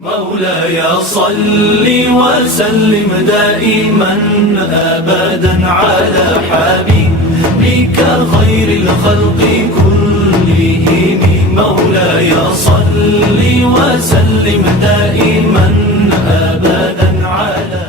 مولاي صل وسلم دائما أبدا على حبيبك خير الخلق كلهم مولاي صل وسلم دائما أبدا على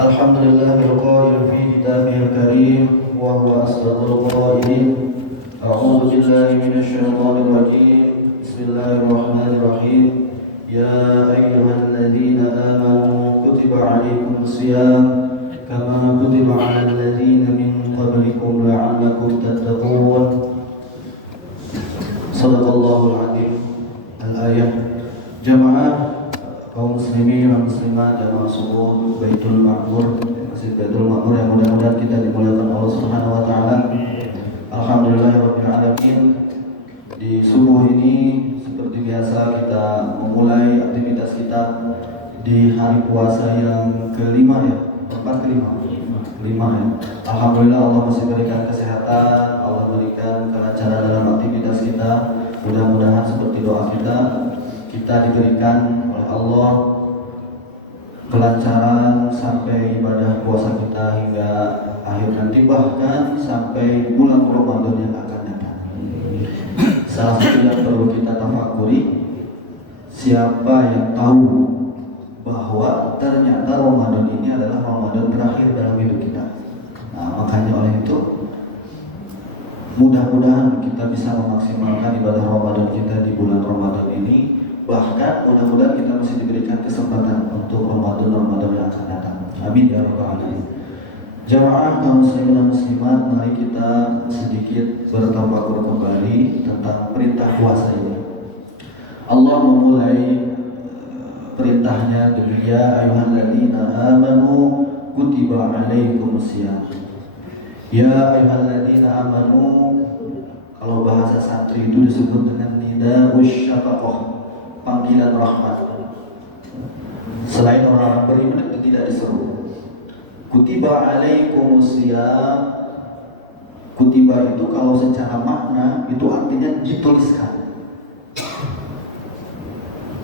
الحمد لله القائل في كتابه الكريم وهو أصدق القائلين أعوذ بالله من الشيطان الرجيم بسم الله الرحمن الرحيم يا أيها الذين آمنوا كتب عليكم الصيام كما كتب على الذين من قبلكم لعلكم تتقون صدق الله العظيم. الآية جماعة kaum muslimin dan muslimat jamaah subuh Baitul Ma'mur, Masjid Baitul Ma'mur yang mudah-mudahan kita dimuliakan Allah Subhanahu wa taala. Alhamdulillahirabbil alamin. Di subuh ini seperti biasa kita memulai aktivitas kita di hari puasa yang kelima ya. Kelima ya. Alhamdulillah Allah masih berikan kesehatan, Allah berikan kelancaran dalam aktivitas kita. Mudah-mudahan seperti doa kita diberikan Allah kelancaran sampai ibadah puasa kita hingga akhir nanti, bahkan sampai bulan Ramadan yang akan datang. Salah satu yang perlu kita tafakuri, siapa yang tahu bahwa ternyata Ramadan ini adalah Ramadan terakhir dalam hidup kita. Nah, makanya oleh itu mudah-mudahan kita bisa memaksimalkan ibadah Ramadan kita di bulan Ramadan ini. Bahkan mudah-mudahan kita masih diberikan kesempatan untuk Ramadan yang akan datang. Amin ya rabbal alamin. Jamaah kaum muslimin dan muslimat, mari kita sedikit bertafakur kembali tentang perintah puasa ini. Allah memulai perintahnya dengan ya ayyuhalladzina amanu kutiba alaikumusiyam. Ya ayyuhalladzina amanu, kalau bahasa santri itu disebut dengan nida'us syafaqah, panggilan rahmat. Selain orang-orang beriman itu tidak diseru. Kutiba alaikumusiyam. Kutiba itu kalau secara makna itu artinya dituliskan.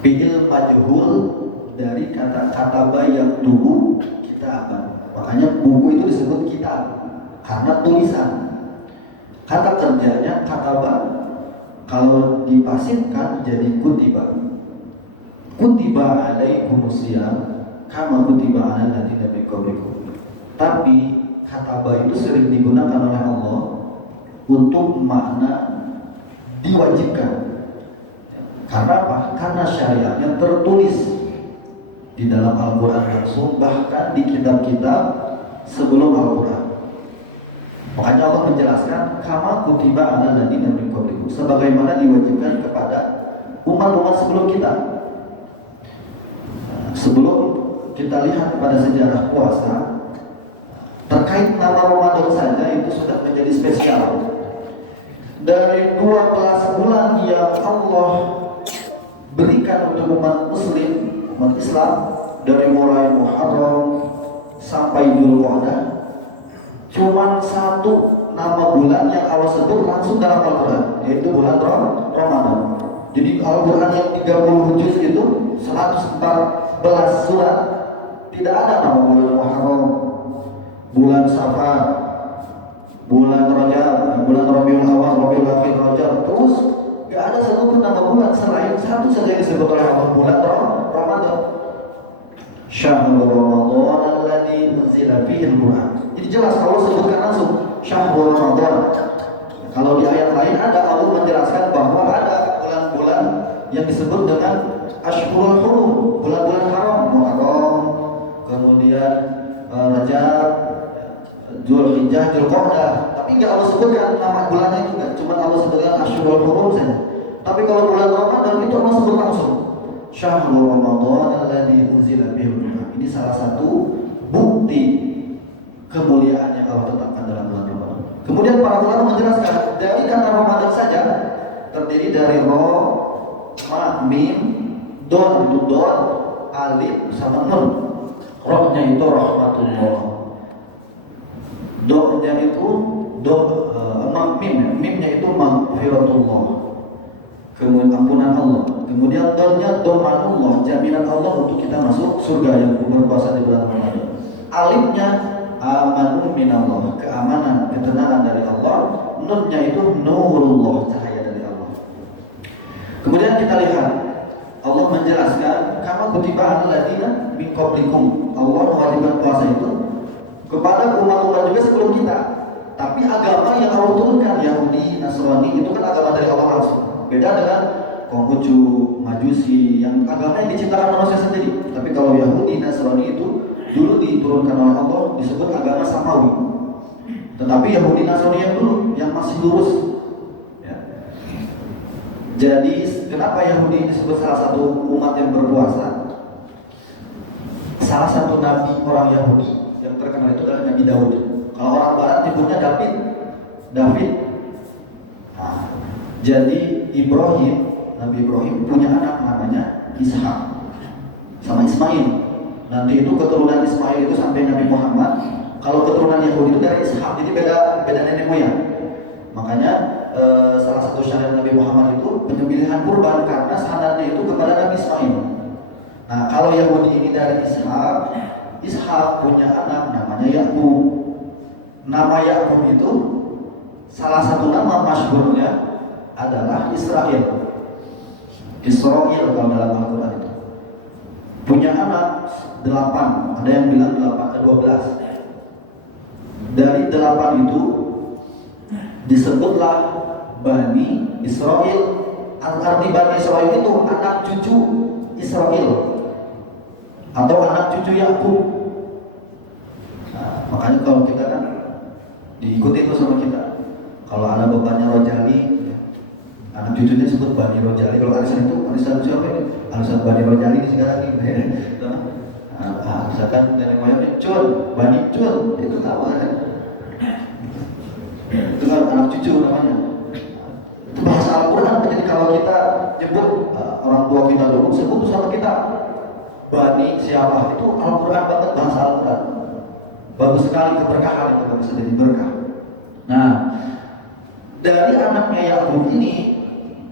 Fi'il majhul dari kata kataba yang tubuh kitaban. Makanya buku itu disebut kitab karena tulisan. Kata kerjanya kataba, kalau dipasifkan jadi kutiba. Kutiba alaikumusiyam kama kutiba alal ladzina min qablikum. Tapi kataba itu sering digunakan oleh Allah untuk makna diwajibkan. Karena apa? Karena syariatnya tertulis di dalam Al-Qur'an langsung, bahkan di kitab-kitab sebelum Al-Qur'an. Makanya Allah menjelaskan kama kutiba alal ladzina min qablikum, sebagaimana diwajibkan kepada umat-umat sebelum kita. Sebelum kita lihat pada sejarah puasa, terkait nama Ramadan saja itu sudah menjadi spesial. Dari 12 bulan yang Allah berikan untuk umat muslim, umat Islam, dari mulai Muharram sampai Dzulqa'dah, cuma satu nama bulan yang Allah sebut langsung dalam Al-Quran, yaitu bulan Ramadan. Jadi Al-Quran yang 30 juz itu 114 surat, tidak ada nama bulan Muharram, bulan Safar, bulan Rajab, bulan Rabiul Awal, Rabiul Akhir, Rajab, terus gak ada satupun nama bulan selain satu saja yang disebut oleh Allah, bulan Ramadan. Syahrul Ramadan alladzi unzila fihi al-Qur'an. Jadi jelas kalau sebutkan langsung Syahrul Ramadan. Kalau di ayat lain ada Allah menjelaskan bahwa ada bulan-bulan yang disebut dengan Ashhurul Hurum, bulan-bulan haram, Muharram, kemudian Rajab, Dzulhijjah, Dzulqa'dah. Tapi enggak Allah sebutkan nama bulannya juga, cuma Allah sebutkan Ashhurul Hurum saja. Tapi kalau bulan Ramadan itu Allah sebut langsung Syahrul Ramadan alladzi unzila fihi al-Qur'an. Ini salah satu bukti kemuliaan yang Allah tetapkan dalam bulan Ramadan. Kemudian para ulama menjelaskan dari kata Ramadan saja terdiri dari ro, ma, mim, don, itu don, alif sama nun. Rohnya itu rahmatullah. Do-nya itu mimnya itu maghfiratullah, kemudian ampunan Allah. Kemudian do-nya domanullah, jaminan Allah untuk kita masuk surga yang berpuasa di bulan Ramadan. Alifnya amanu minallah, keamanan, ketenangan dari Allah. Nunnya itu nurullah, cahaya dari Allah. Kemudian kita lihat Allah menjelaskan kama kutiba alal ladzina min qablikum. Allah mewajibkan puasa itu kepada umat-umat juga sebelum kita. Tapi agama yang Allah turunkan, Yahudi, Nasrani, itu kan agama dari Allah langsung. Beda dengan Konghucu, Majusi, yang agama yang diciptakan manusia sendiri. Tapi kalau Yahudi, Nasrani itu dulu diturunkan oleh Allah, disebut agama Samawi. Tetapi Yahudi, Nasrani yang dulu, yang masih lurus. Ya. Jadi kenapa Yahudi disebut salah satu umat yang berpuasa? Salah satu nabi orang Yahudi yang terkenal itu adalah Nabi Daud. Kalau orang Barat nyebutnya David. Nah, jadi Nabi Ibrahim punya anak namanya Ishak sama Ismail. Nanti itu keturunan Ismail itu sampai Nabi Muhammad. Kalau keturunan Yahudi itu dari Ishak, jadi beda nenek moyang. Makanya salah satu syariat Nabi Muhammad itu penyembelihan kurban karena sanadnya itu kepada Nabi Ismail. Nah, kalau Yahudi ini dari Ishak punya anak namanya Yakub. Nama Yakub itu salah satu nama masyhurnya adalah Israel. Israel kalau dalam Al-Quran itu punya anak 8, ada yang bilang 12. Dari 8 itu disebutlah Bani Israel. Arti Bani Israel itu anak cucu Israel atau anak cucu Yakub. Nah, makanya kalau kita kan diikuti itu sama kita. Kalau ada bapaknya Rojali, anak cucunya disebut Bani Rojali. Kalau arisan siapa ini? Arisan Bani Rojali di sekarang ini. Misalkan nenek moyangnya Cun, Bani Cun, itu apa kan? Itu kan anak cucu namanya. Itu bahasa Al-Quran. Jadi kalau kita nyebut orang tua kita dulu, sebut sama kita Bani siapa, itu Al-Quran banget, bahasa Al-Quran. Bagus sekali, keberkahan itu bisa jadi berkah. Nah, dari anaknya Yakub ini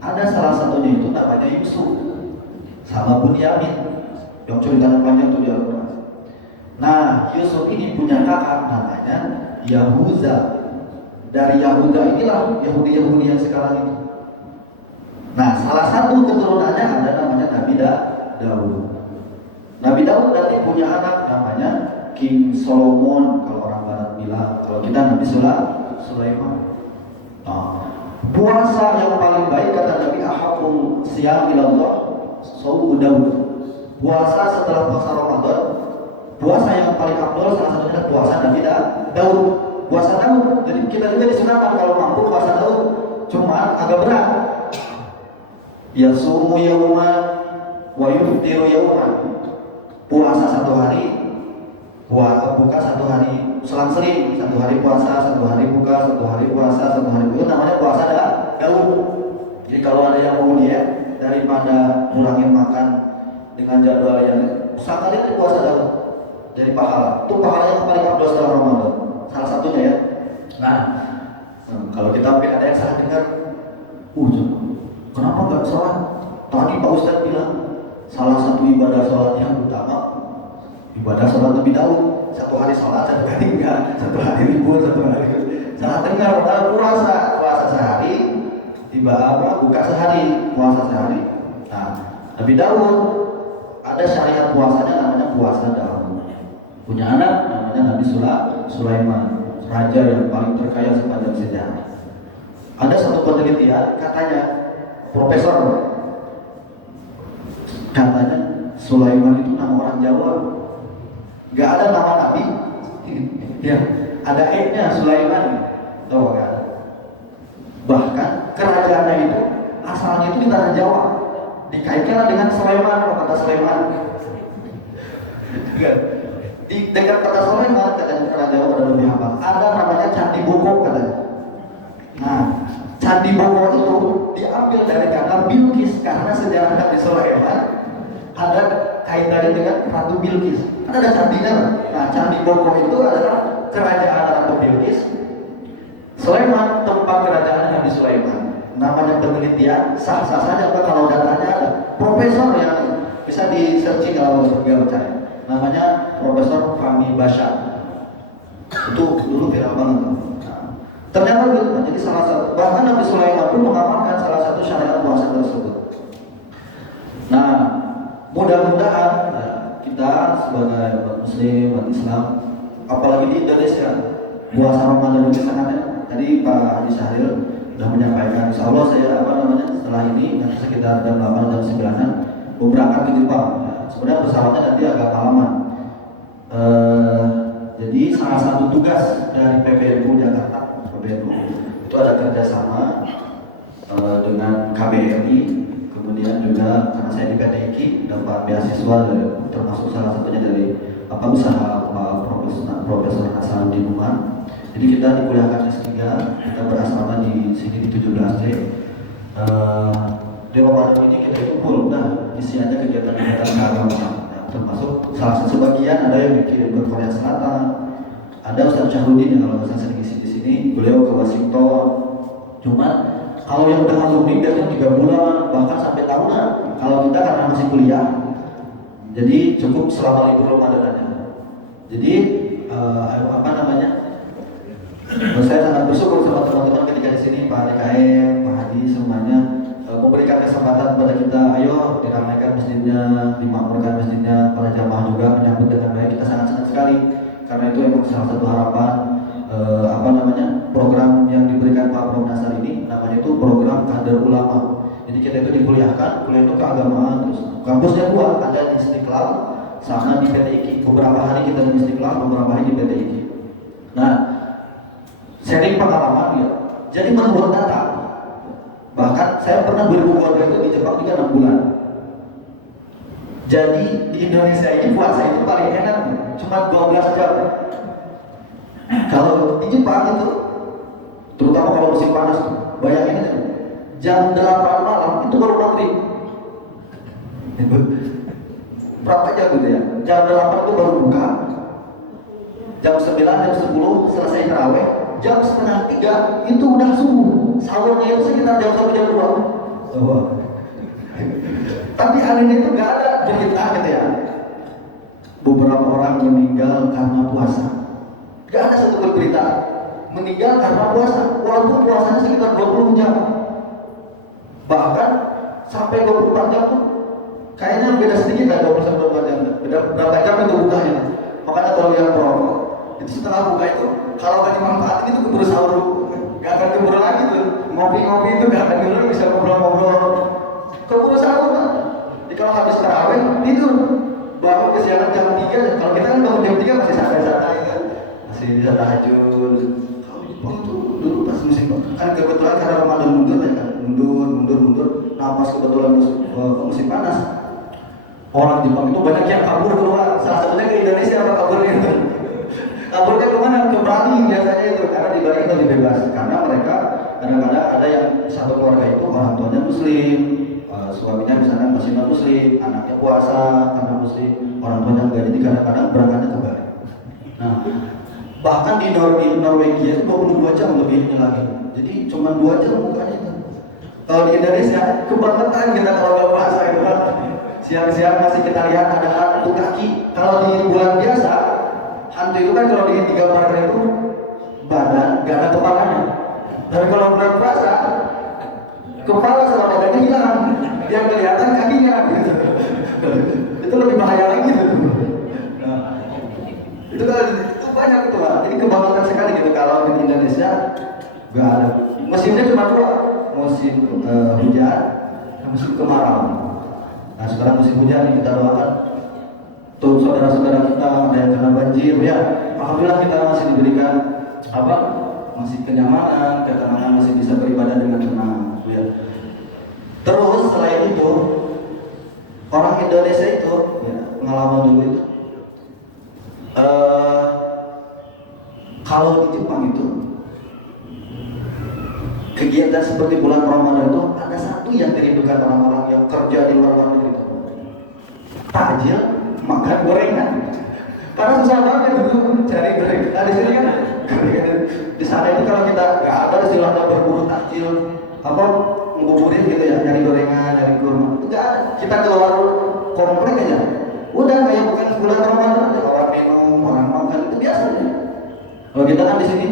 ada salah satunya itu namanya Yusuf sama Bunyamin, yang ceritanya panjang tuh di Al-Quran. Nah, Yusuf ini punya kakak namanya Yahuza. Dari Yahuza inilah Yahudi yang sekarang ini. Nah, salah satu keturunannya ada namanya Nabi Daud. Nabi Daud nanti punya anak namanya King Solomon, kalau orang Barat bilang. Kalau kita Nabi Sulaiman. Nah, puasa yang paling baik kata Nabi ahabul siyam ilallah saumu Daud. Puasa setelah puasa Ramadan, puasa yang paling afdal salah satunya adalah puasa Nabi Daud. Puasa Daud. Jadi kita juga disunahkan kalau mampu puasa Daud, cuma agak berat. Yasumu yauman wa yuftiru yauman. Puasa satu hari, buka satu hari, selang-seling, satu hari puasa, satu hari buka, satu hari puasa, satu hari buka. Itu namanya puasa Daud. Jadi kalau ada yang mau diet, daripada kurangin makan dengan jadwal yang sekali itu puasa Daud, jadi pahala. Itu pahala yang paling abdul setelah Ramadan. Salah satunya ya. Nah, kalau kita mungkin ada yang salah dengar, kenapa nggak sholat? Tadi Pak Ustadz bilang salah satu ibadah sholat yang utama ibadah sholat Nabi Daud. Satu hari sholat, satu hari enggak, satu hari libur, satu hari salah dengar. Puasa sehari, buka sehari, puasa sehari. Nah, Nabi Daud ada syariat puasanya namanya puasa Daud. Punya anak namanya Nabi Sulaiman, raja yang paling terkaya sepanjang sejarah. Ada satu penelitian, katanya profesor, katanya Sulaiman itu nama orang Jawa. Gak ada nama Nabi, ya, ada E-nya Sulaiman, tahu kan? Bahkan kerajaannya itu asalnya itu di tanah Jawa, dikaitkan dengan Sulaiman, kata Sulaiman. Di dekat kata Sulaiman, katanya tanah Jawa ada lebih hafal. Ada namanya Candi Boko katanya. Nah, Candi Boko itu diambil dari kata Bilqis karena sejarah Nabi Sulaiman ada kaitannya dengan Ratu Bilqis. Kan ada candinya. Nah, Candi Boko itu adalah kerajaan atau Bilqis. Sulaiman, tempat kerajaan Nabi Sulaiman. Namanya penelitian, sah-sah saja kalau datanya ada. Profesor yang bisa di-searching kalau nggak percaya. Namanya Profesor Fahmi Bashar. Itu dulu viral banget. Nah, ternyata gitu. Jadi salah satu, bahkan Nabi Sulaiman pun mengamalkan salah satu syariat puasa tersebut. Nah, mudah-mudahan kita sebagai umat Muslim, umat Islam, apalagi di Indonesia, puasa Ramadan ini sangat. Tadi Pak Haji Syahril sudah menyampaikan, insya Allah saya setelah ini nanti sekitar jam 8 dan 9 mau berangkat ke Jepang. Ya, sebenarnya pesawatnya nanti agak malaman. Jadi salah satu tugas dari PBNU Jakarta, PBNU itu ada kerjasama dengan KBRI, kemudian juga karena saya di PTIKI dapat beasiswa termasuk salah satunya dari usaha Profesor Hasan Dinuman. Jadi kita dikuliahkan S3, kita berasrama di sini di 17C. Di Ramadan ini kita itu full, isinya kegiatan-kegiatan keagamaan. Termasuk salah satu sebagian ada yang dikirim ke Korea Selatan. Ada Ustaz Syahrudin yang kalau saya sering isi di sini, beliau ke Washington. Cuma kalau yang udah alumni biasanya 3 bulan bahkan sampai tahunan. Kalau kita karena masih kuliah, jadi cukup selama libur Ramadan. Jadi saya sangat bersyukur sama teman-teman ketika di sini, Pak DKM, Pak Hadi semuanya memberikan kesempatan kepada kita. Ayo diramaikan masjidnya, dimakmurkan masjidnya, para jamaah juga menyambut dengan baik. Kita sangat senang sekali karena itu emang salah satu harapan program yang diberikan Pak Prof Nasar ini namanya itu program kader ulama. Jadi kita itu dikuliahkan, kuliah itu keagamaan, terus kampusnya 2, ada di Istiqlal sama di PTIKI. Beberapa hari kita di Istiqlal, beberapa hari di PTIKI. Nah, sharing pengalaman ya. Jadi menurut data, bahkan saya pernah berbuka itu di Jepang 6 bulan. Jadi di Indonesia ini puasa itu paling enak, cuma 12 jam. Kalau di Jepang itu, terutama kalau musim panas, bayangin aja, jam 8 malam itu baru maghrib. Berapa jam gitu ya? Jam 8 itu baru buka. Jam 9, jam 10 selesai tarawih. Jam 2:30 itu udah subuh. Sahurnya itu sekitar jam 1 jam 2. Tapi anehnya itu gak ada berita gitu ya. Beberapa orang meninggal karena puasa. Gak ada satu berita meninggal karena puasa. Walaupun puasanya sekitar 20 jam. Bahkan sampai 24 jam tuh kayaknya beda sedikit lah, 24 jam. Beda berapa jam itu bukanya. Makanya kalau yang merokok itu setelah buka itu kalau gak dimanfaatin itu keburu sahur, gak akan keburu lagi tuh. Ngopi-ngopi itu gak akan keburu, bisa ngobrol-ngobrol. Keburu sahur kan? Jadi kalau habis tarawih tidur, bangun kesiangan jam 3. Kalau kita kan bangun jam 3 masih santai-santai kan, masih bisa tahajud. Kalau di Jepang tuh dulu pas musim kan kebetulan karena Ramadan mundur ya kan, mundur. Nah pas kebetulan musim panas, orang Jepang itu banyak yang kabur keluar. Salah satunya ke Indonesia apa kaburnya itu. Kaburnya kemana? Ke Bali biasanya itu, karena di Bali lebih bebas. Karena mereka kadang-kadang ada yang satu keluarga itu orang tuanya Muslim, suaminya misalnya masih non Muslim, anaknya puasa karena Muslim, orang tuanya enggak, jadi kadang-kadang berangkatnya ke Bali. Nah, bahkan di Norwegia itu 22 jam lebihnya lagi. Jadi cuma 2 jam bukanya itu. Kalau di Indonesia kebangetan kita kalau nggak puasa gitu kan. Siang-siang masih kita lihat ada hantu kaki. Kalau di bulan biasa, hantu itu kan kalau digambarkan itu badan, gak ada kepalanya. Tapi kalau bulan puasa, kepala sama badannya hilang, yang kelihatan kakinya gitu. Itu lebih bahaya lagi gitu. Nah, itu banyak itu lah. Jadi kebangetan sekali gitu. Kalau di Indonesia gak ada. Musimnya cuma 2, musim hujan dan musim kemarau. Nah sekarang musim hujan nih, kita doakan untuk saudara-saudara kita ada yang kena banjir ya. Alhamdulillah kita masih diberikan masih kenyamanan, ketenangan, masih bisa beribadah dengan tenang ya. Terus selain itu orang Indonesia itu ya, pengalaman dulu itu kalau di Jepang itu kegiatan seperti bulan Ramadan itu ada satu yang dirindukan orang-orang yang kerja di luar negeri itu, takjil makan gorengan. Karena susah banget itu cari gorengan. Nah di sini kan gorengan. Di sana itu kalau kita nggak ada istilahnya berburu takjil apa nguburin gitu ya, nyari gorengan, nyari kurma, itu nggak ada. Kita keluar komplek aja, udah kayak bukan bulan Ramadan aja, orang minum, orang makan itu biasa aja. Kalau kita kan di sini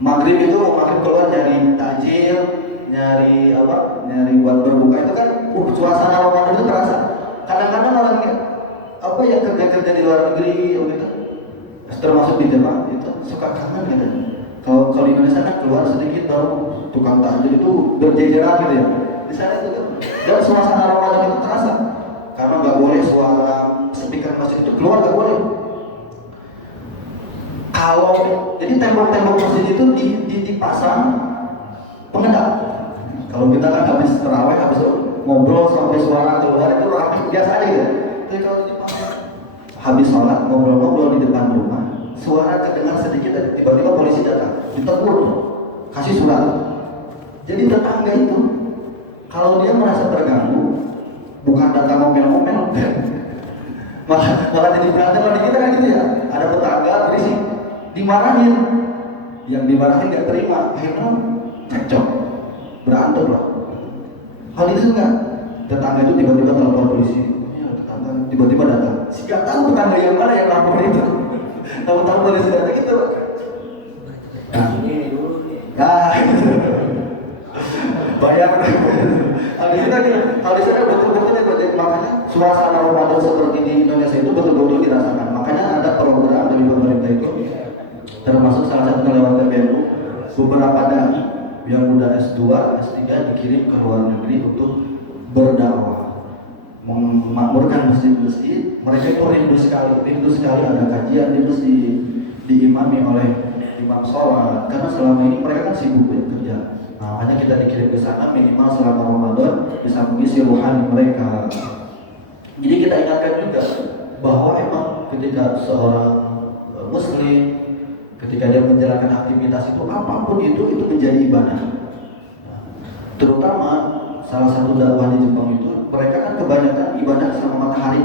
maghrib itu maghrib keluar nyari takjil, nyari apa, nyari buat berbuka itu kan suasana Ramadan itu terasa. Kadang-kadang orang apa yang kerja-kerja di luar negeri gitu, termasuk di Jepang itu suka kangen gitu. Kalau di Indonesia kan keluar sedikit baru tukang takjil itu berjejeran gitu ya. Di sana itu kan dan suasana Ramadan itu terasa karena nggak boleh suara speaker masjid itu keluar, nggak boleh. Kalau jadi tembok-tembok masjid itu dipasang pengendap. Kalau kita kan habis terawih, habis ngobrol sampai suara keluar itu ramai biasa aja gitu. Tapi kalau dipasang habis sholat ngobrol-ngobrol di depan rumah, suara kedengar sedikit, tiba-tiba polisi datang, ditegur, kasih surat. Jadi tetangga itu kalau dia merasa terganggu, bukan datang ngomel-ngomel, malah jadi berantem lagi kita kan gitu ya. Ada tetangga berisik, dimarahin, yang dimarahin nggak terima, akhirnya cekcok, berantem lah. Hal itu enggak, tetangga itu tiba-tiba telepon polisi, ya tetangga tiba-tiba datang, nggak tahu tetangga yang mana yang lapor itu, tahu-tahu polisi datang itu. Nah, bayar. Habis itu kita, habis itu betul-betul ya, makanya suasana Ramadan seperti di Indonesia itu betul-betul dirasakan. Makanya ada program dari pemerintah itu, termasuk salah satu lewat PBNU, beberapa dai yang udah S2, S3 dikirim ke luar negeri untuk berdakwah, memakmurkan masjid-masjid. Mereka itu rindu sekali ada kajian, rindu diimami oleh imam sholat, karena selama ini mereka kan sibuk ya kerja. Nah, makanya kita dikirim ke sana minimal selama Ramadan bisa mengisi rohani mereka. Jadi kita ingatkan juga bahwa emang ketika seorang muslim ketika dia menjalankan aktivitas itu apapun itu menjadi ibadah. Nah, terutama salah satu dakwah di Jepang itu mereka kan kebanyakan ibadah sama matahari,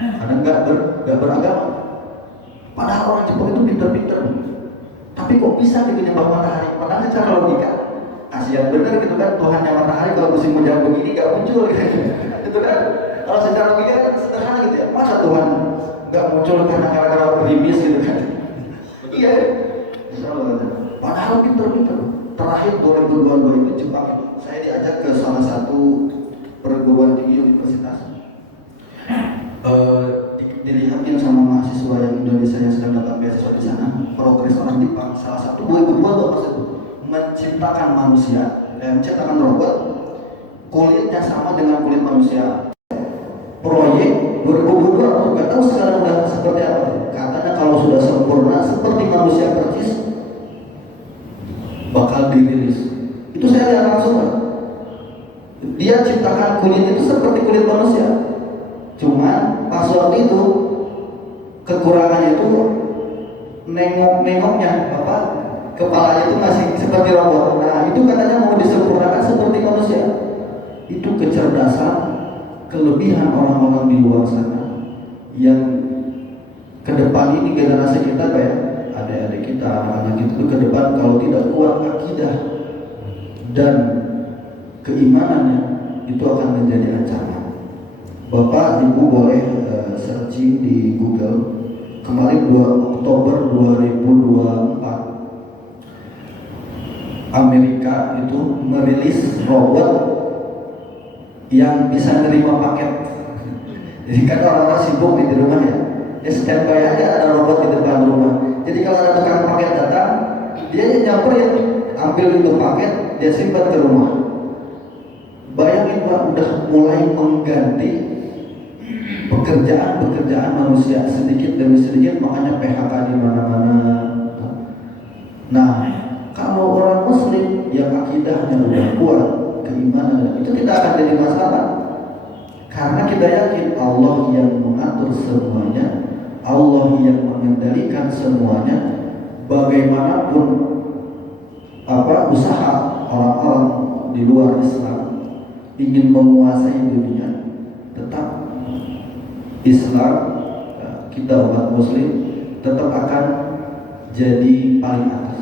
karena nggak beragama. Padahal orang Jepang itu pinter-pinter. Tapi kok bisa menyembah matahari? Padahal secara logika, kasihan bener gitu kan, Tuhan yang matahari kalau musim hujan begini gak muncul gitu. Itu kan, kalau secara logika kan sederhana gitu ya. Masa Tuhan gak muncul karena gara-gara gerimis gitu kan? Iya. Padahal pinter-pinter. Terakhir 2022 itu Jepang itu, saya diajak ke salah satu perguruan tinggi universitas. Dilihatin sama mahasiswa yang Indonesia yang sedang datang beasiswa di sana, progres orang Jepang. Salah satu 2022 itu menciptakan manusia, menciptakan robot kulitnya sama dengan kulit manusia. Proyek 2022 nggak tahu sekarang udah seperti apa. Katanya kalau sudah sempurna seperti manusia persis bakal dirilis. Itu saya lihat langsung lah. Dia ciptakan kulit itu seperti kulit manusia. Cuma pas waktu itu kekurangannya itu nengoknya apa, kepalanya itu masih seperti robot. Nah itu katanya mau disempurnakan seperti manusia. Itu kecerdasan, kelebihan orang-orang di luar sana yang ke depan ini generasi kita kayak adik-adik kita, anak-anak kita itu ke depan kalau tidak kuat akidah dan keimanannya itu akan menjadi ancaman. Bapak Ibu boleh searching di Google. Kemarin 2 Oktober 2024 Amerika itu merilis robot yang bisa menerima paket. Jadi kan orang-orang sibuk di rumah ya, dia standby aja ada robot di depan rumah. Jadi kalau ada tukang paket datang, dia nyamperin, ambil itu paket, dia simpan ke rumah. Bayangin Pak, udah mulai mengganti pekerjaan manusia sedikit demi sedikit, makanya PHK di mana-mana. Nah, kalau orang muslim yang akidahnya udah kuat, keimanan itu tidak akan jadi masalah. Karena kita yakin Allah yang mengatur semuanya, Allah yang mengendalikan semuanya. Bagaimanapun usaha orang-orang di luar Islam ingin menguasai dunia, tetap Islam kita umat muslim tetap akan jadi paling atas,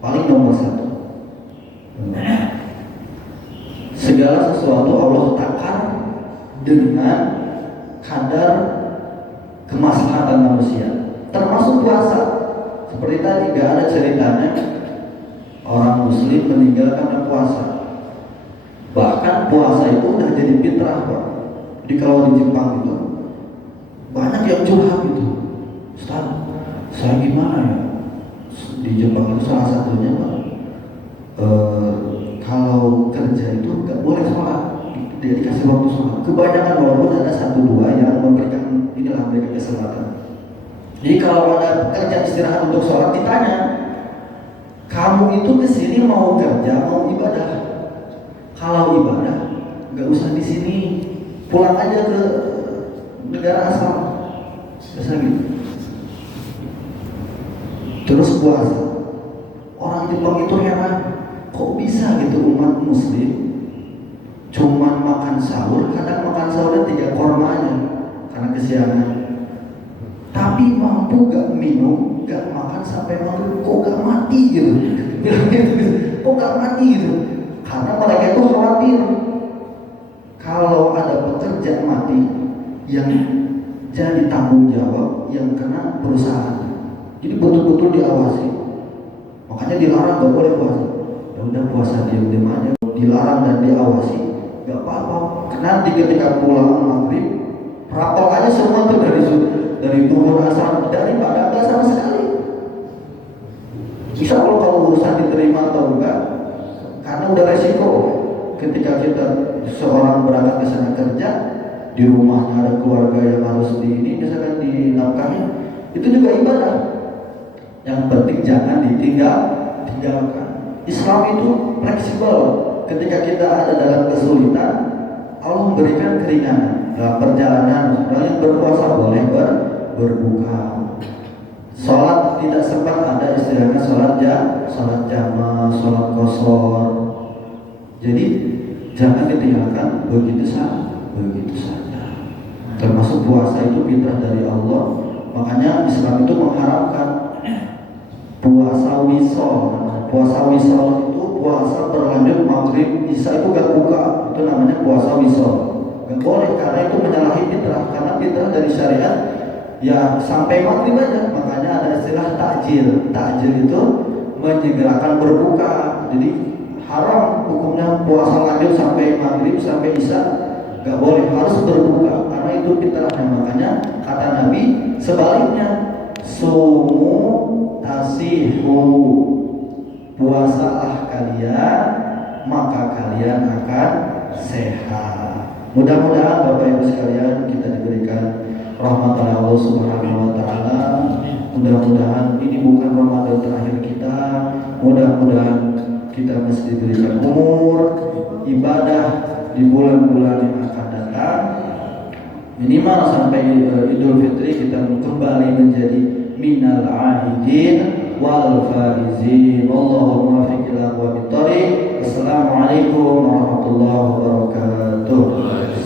paling nomor satu. Segala sesuatu Allah takar dengan kadar kemaslahatan manusia, termasuk puasa. Seperti tadi, gak ada ceritanya orang muslim meninggal karena puasa. Bahkan puasa itu udah jadi fitrah, Pak. Jadi kalau di Jepang itu banyak yang curhat gitu, Ustaz, saya gimana ya? Di Jepang itu salah satunya, Pak, kalau kerja itu nggak boleh sholat, dia dikasih waktu sholat. Kebanyakan walaupun ada satu dua yang memberikan kesempatan. Jadi kalau ada pekerja istirahat untuk sholat, ditanya, kamu itu kesini mau kerja mau ibadah? Kalau ibadah nggak usah di sini, pulang aja ke negara asal. Biasa gitu. Terus puasa, orang Jepang itu heran, kok bisa gitu umat muslim cuman makan sahur, kadang makan sahurnya 3 kormanya karena kesiangan, tapi mampu gak minum, gak makan sampai maghrib, kok gak mati gitu. Kok gak mati gitu, karena mereka itu khawatir kalau ada pekerja mati yang jadi tanggung jawab yang kena perusahaan. Jadi betul-betul diawasi. Makanya dilarang, gak boleh puasa. Ya udah puasa diam-diam aja. Dilarang dan diawasi, gak apa-apa. Nanti ketika pulang maghrib, rapor aja semua tuh dari duhur asar, dari pada enggak sama sekali. Insya Allah kalau urusan diterima atau enggak, karena udah resiko. Ketika kita seorang berangkat ke sana kerja, di rumahnya ada keluarga yang harus misalkan dinafkahi, itu juga ibadah. Yang penting jangan ditinggalkan. Islam itu fleksibel. Ketika kita ada dalam kesulitan, Allah memberikan keringanan. Dalam perjalanan, yang berpuasa boleh berbuka. Sholat tidak sempat ada istilahnya sholat jamaah, sholat qashar. Jadi jangan ditinggalkan begitu saja. Termasuk puasa itu fitrah dari Allah. Makanya Islam itu mengharapkan puasa wisol. Puasa wisol itu puasa berlanjut maghrib, isya itu gak buka, itu namanya puasa wisol. Gak boleh, karena itu menyalahi fitrah. Karena fitrah dari syariat ya sampai maghrib aja. Makanya ada istilah takjil. Takjil itu menyegerakan berbuka. Jadi haram hukumnya puasa lanjut sampai maghrib, sampai isya, gak boleh, harus berbuka karena itu fitrahnya. Makanya kata Nabi sebaliknya, sumu tasihu, puasalah kalian maka kalian akan sehat. Mudah-mudahan Bapak Ibu sekalian kita diberikan rahmat oleh Allah Subhanahu wa taala. Mudah-mudahan ini bukan Ramadan terakhir kita. Mudah-mudahan kita mesti diberikan umur ibadah di bulan-bulan yang akan datang, minimal sampai Idul Fitri kita kembali menjadi minal ahidin wal faizin. Wallahu muwaffiq ila aqwamit thoriq. Assalamualaikum warahmatullahi wabarakatuh.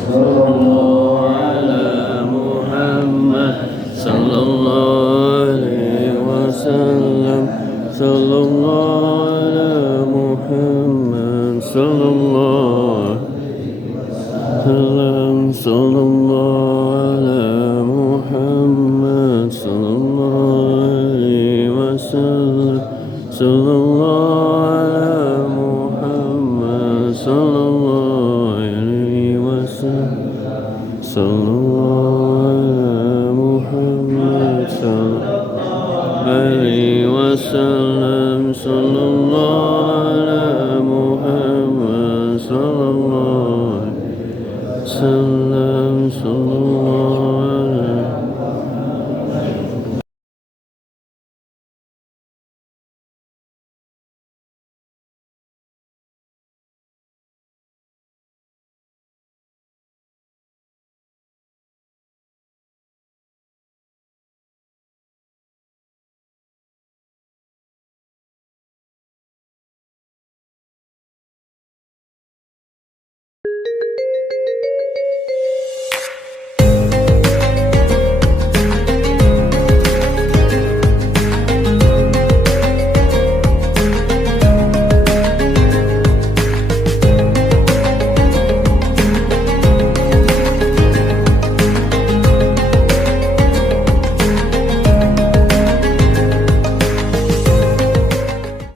Sallallahu ala Muhammad sallallahu alaihi wasallam. Sallallahu ala Muhammad sallallahu alaihi wasallam. Sallallahu ala Muhammad sallallahu alaihi wasallam. Sallallahu ala Muhammad sallallahu alaihi wasallam. Sallallahu ala Muhammad sallallahu alaihi wasallam. Sallallahu ala Muhammad sallallahu alaihi wasallam.